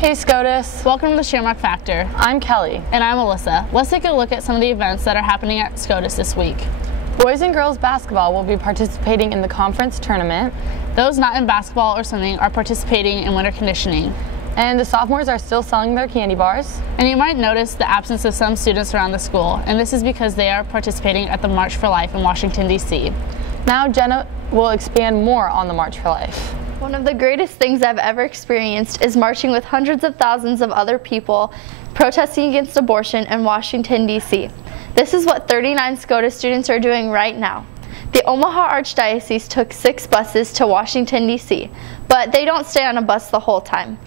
Hey SCOTUS. Welcome to the Shamrock Factor. I'm Kelly. And I'm Alyssa. Let's take a look at some of the events that are happening at SCOTUS this week. Boys and girls basketball will be participating in the conference tournament. Those not in basketball or swimming are participating in winter conditioning. And the sophomores are still selling their candy bars. And you might notice the absence of some students around the school, and this is because they are participating at the March for Life in Washington, D.C. Now Jenna will expand more on the March for Life. One of the greatest things I've ever experienced is marching with hundreds of thousands of other people protesting against abortion in Washington, D.C. This is what 39 SCOTUS students are doing right now. The Omaha Archdiocese took 6 buses to Washington, D.C., but they don't stay on a bus the whole time.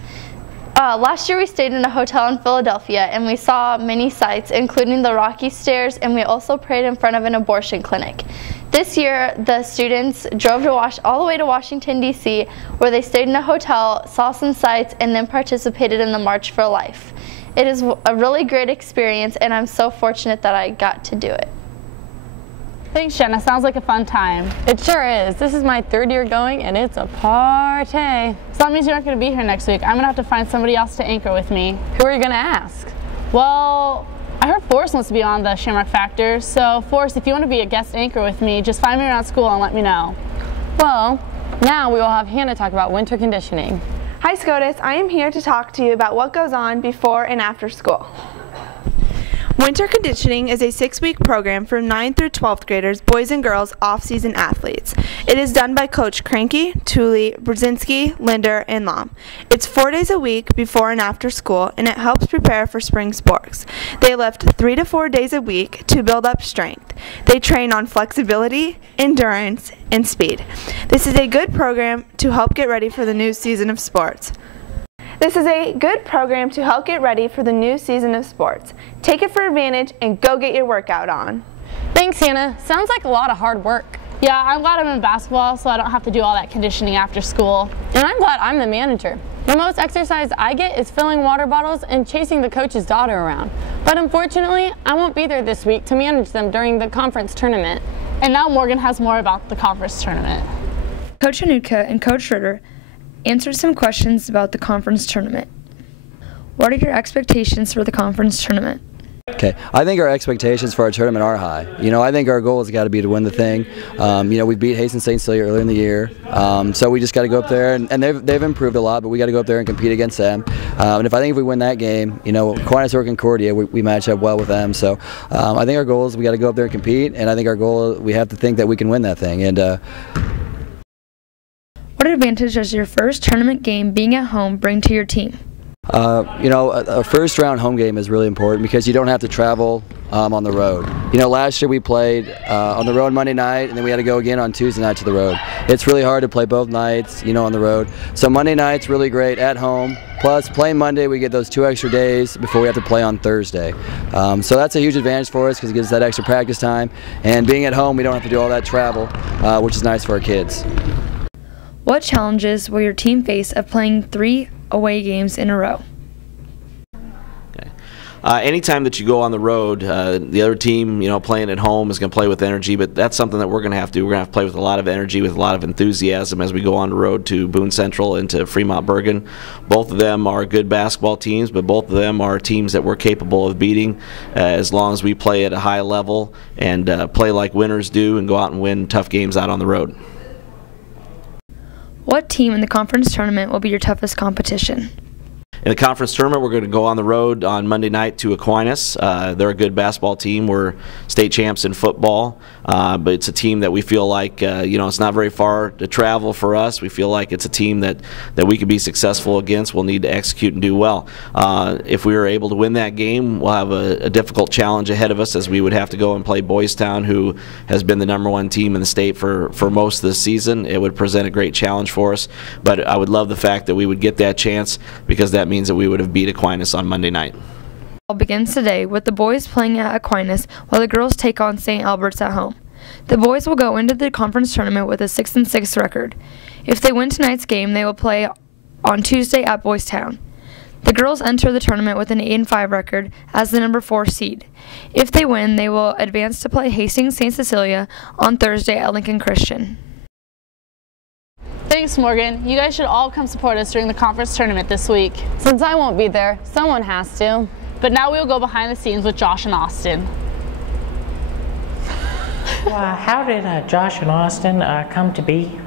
Last year we stayed in a hotel in Philadelphia and we saw many sights, including the Rocky Stairs, and we also prayed in front of an abortion clinic. This year, the students drove all the way to Washington, D.C., where they stayed in a hotel, saw some sights, and then participated in the March for Life. It is a really great experience, and I'm so fortunate that I got to do it. Thanks, Jenna. Sounds like a fun time. It sure is. This is my 3rd year going, and it's a party. So that means you're not going to be here next week. I'm going to have to find somebody else to anchor with me. Who are you going to ask? Well, I heard Forrest wants to be on the Shamrock Factor, so Forrest, if you want to be a guest anchor with me, just find me around school and let me know. Well, now we will have Hannah talk about winter conditioning. Hi SCOTUS, I am here to talk to you about what goes on before and after school. Winter conditioning is a 6-week program for 9th through 12th graders, boys and girls, off-season athletes. It is done by Coach Cranky, Tooley, Brzezinski, Linder, and Lom. It's 4 days a week before and after school, and it helps prepare for spring sports. They lift 3 to 4 days a week to build up strength. They train on flexibility, endurance, and speed. This is a good program to help get ready for the new season of sports. This is a good program to help get ready for the new season of sports. Take it for advantage and go get your workout on. Thanks, Hannah. Sounds like a lot of hard work. Yeah, I'm glad I'm in basketball so I don't have to do all that conditioning after school. And I'm glad I'm the manager. The most exercise I get is filling water bottles and chasing the coach's daughter around. But unfortunately, I won't be there this week to manage them during the conference tournament. And now Morgan has more about the conference tournament. Coach Anutka and Coach Schroeder answered some questions about the conference tournament. What are your expectations for the conference tournament? Okay, I think our expectations for our tournament are high. I think our goal has got to be to win the thing. We beat Hastings St. Cecilia earlier in the year, so we just got to go up there, and they've improved a lot, but we got to go up there and compete against them. And if we win that game, Aquinas or Concordia, we match up well with them. So I think our goal is we got to go up there and compete, and I think our goal, we have to think that we can win that thing. And what advantage does your first tournament game being at home bring to your team? A first round home game is really important because you don't have to travel on the road. Last year we played on the road Monday night, and then we had to go again on Tuesday night to the road. It's really hard to play both nights, on the road. So Monday night's really great at home. Plus, playing Monday, we get those 2 extra days before we have to play on Thursday. So that's a huge advantage for us because it gives us that extra practice time. And being at home, we don't have to do all that travel, which is nice for our kids. What challenges will your team face of playing 3 away games in a row? Anytime that you go on the road, the other team, playing at home is going to play with energy, but that's something that we're going to have to do. We're going to have to play with a lot of energy, with a lot of enthusiasm as we go on the road to Boone Central and to Fremont Bergen. Both of them are good basketball teams, but both of them are teams that we're capable of beating as long as we play at a high level and play like winners do and go out and win tough games out on the road. What team in the conference tournament will be your toughest competition? In the conference tournament, we're going to go on the road on Monday night to Aquinas. They're a good basketball team. We're state champs in football, but it's a team that we feel like, it's not very far to travel for us. We feel like it's a team that we could be successful against. We'll need to execute and do well. If we are able to win that game, we'll have a difficult challenge ahead of us as we would have to go and play Boys Town, who has been the #1 team in the state for most of the season. It would present a great challenge for us, but I would love the fact that we would get that chance because that means that we would have beat Aquinas on Monday night. All begins today with the boys playing at Aquinas while the girls take on St. Albert's at home. The boys will go into the conference tournament with a 6-6 record. If they win tonight's game, they will play on Tuesday at Boys Town. The girls enter the tournament with an 8-5 record as the #4 seed. If they win, they will advance to play Hastings St. Cecilia on Thursday at Lincoln Christian. Thanks, Morgan. You guys should all come support us during the conference tournament this week. Since I won't be there, someone has to. But now we'll go behind the scenes with Josh and Austin. How did Josh and Austin come to be?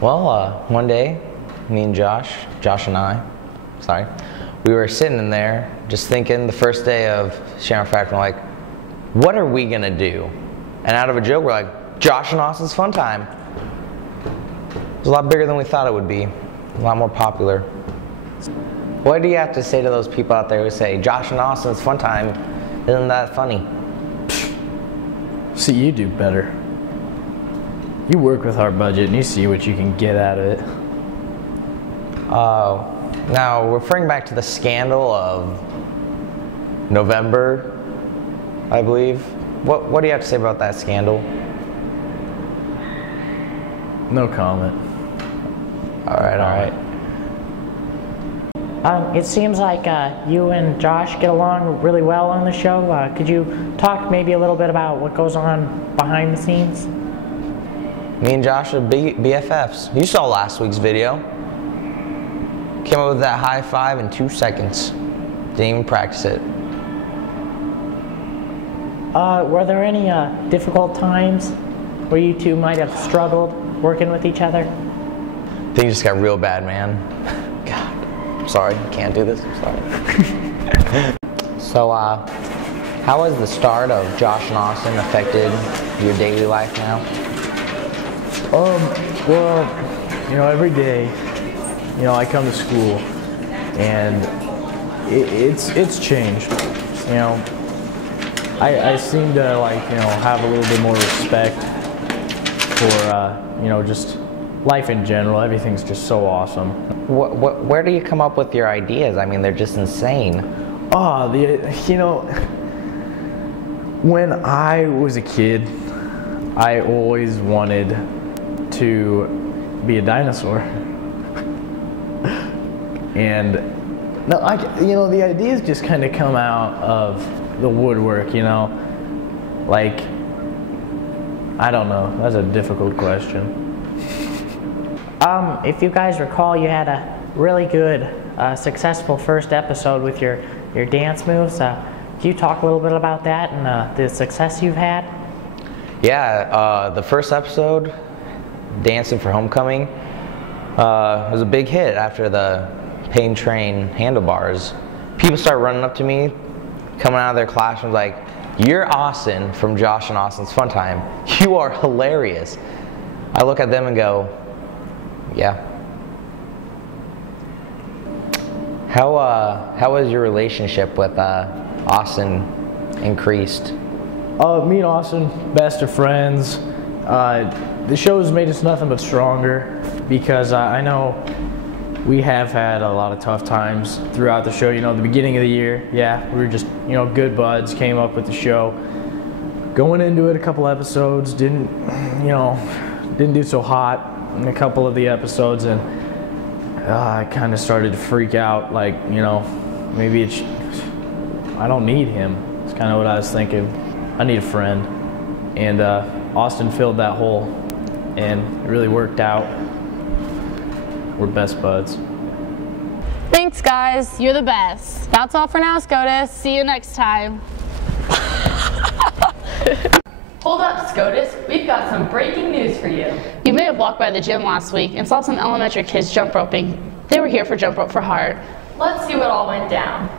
Well, one day, me and Josh and I, we were sitting in there just thinking the first day of Shamrock Factor, we're like, what are we gonna do? And out of a joke, we're like, Josh and Austin's Fun Time. It was a lot bigger than we thought it would be, a lot more popular. What do you have to say to those people out there who say, Josh and Austin's Fun Time, isn't that funny? See, you do better. You work with our budget and you see what you can get out of it. Now, referring back to the scandal of November, I believe, what do you have to say about that scandal? No comment. All right. It seems like you and Josh get along really well on the show. Could you talk maybe a little bit about what goes on behind the scenes? Me and Josh are BFFs. You saw last week's video. Came up with that high five in 2 seconds. Didn't even practice it. Were there any difficult times where you two might have struggled working with each other? Things just got real bad, man. God, I'm sorry, can't do this, I'm sorry. So, how has the start of Josh and Austin affected your daily life now? Well, you know, every day, you know, I come to school and it's changed. You know, I seem to, like, you know, have a little bit more respect for, you know, just life in general. Everything's just so awesome. Where do you come up with your ideas? I mean, they're just insane. You know, when I was a kid, I always wanted to be a dinosaur. And no, you know, the ideas just kind of come out of the woodwork, you know. Like, I don't know, that's a difficult question. If you guys recall, you had a really good, successful first episode with your dance moves. Can you talk a little bit about that and the success you've had? Yeah, the first episode, Dancing for Homecoming, was a big hit after the Pain Train handlebars. People start running up to me, coming out of their classrooms like, "You're Austin from Josh and Austin's Fun Time. You are hilarious." I look at them and go, yeah. How has your relationship with Austin increased? Me and Austin, best of friends. The show has made us nothing but stronger because I know we have had a lot of tough times throughout the show. You know, the beginning of the year, yeah, we were just, you know, good buds, came up with the show. Going into it, a couple episodes, didn't do so hot in a couple of the episodes, and I kind of started to freak out, like, you know, maybe I don't need him. It's kind of what I was thinking. I need a friend. And Austin filled that hole, and it really worked out. We're best buds. Thanks, guys. You're the best. That's all for now, SCOTUS. See you next time. Hold up, SCOTUS. We've got some breaking news for you. You may have walked by the gym last week and saw some elementary kids jump roping. They were here for Jump Rope for Heart. Let's see what all went down.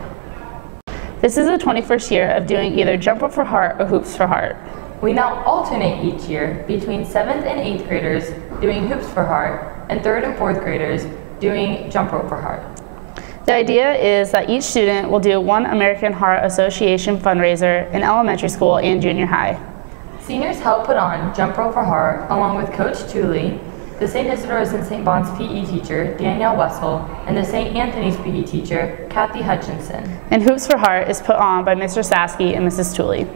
This is the 21st year of doing either Jump Rope for Heart or Hoops for Heart. We now alternate each year between 7th and 8th graders doing Hoops for Heart and 3rd and 4th graders doing Jump Rope for Heart. The idea is that each student will do one American Heart Association fundraiser in elementary school and junior high. Seniors help put on Jump Rope for Heart along with Coach Tooley, the St. Isidore's and St. Bon's PE teacher, Danielle Wessel, and the St. Anthony's PE teacher, Kathy Hutchinson. And Hoops for Heart is put on by Mr. Saski and Mrs. Tooley.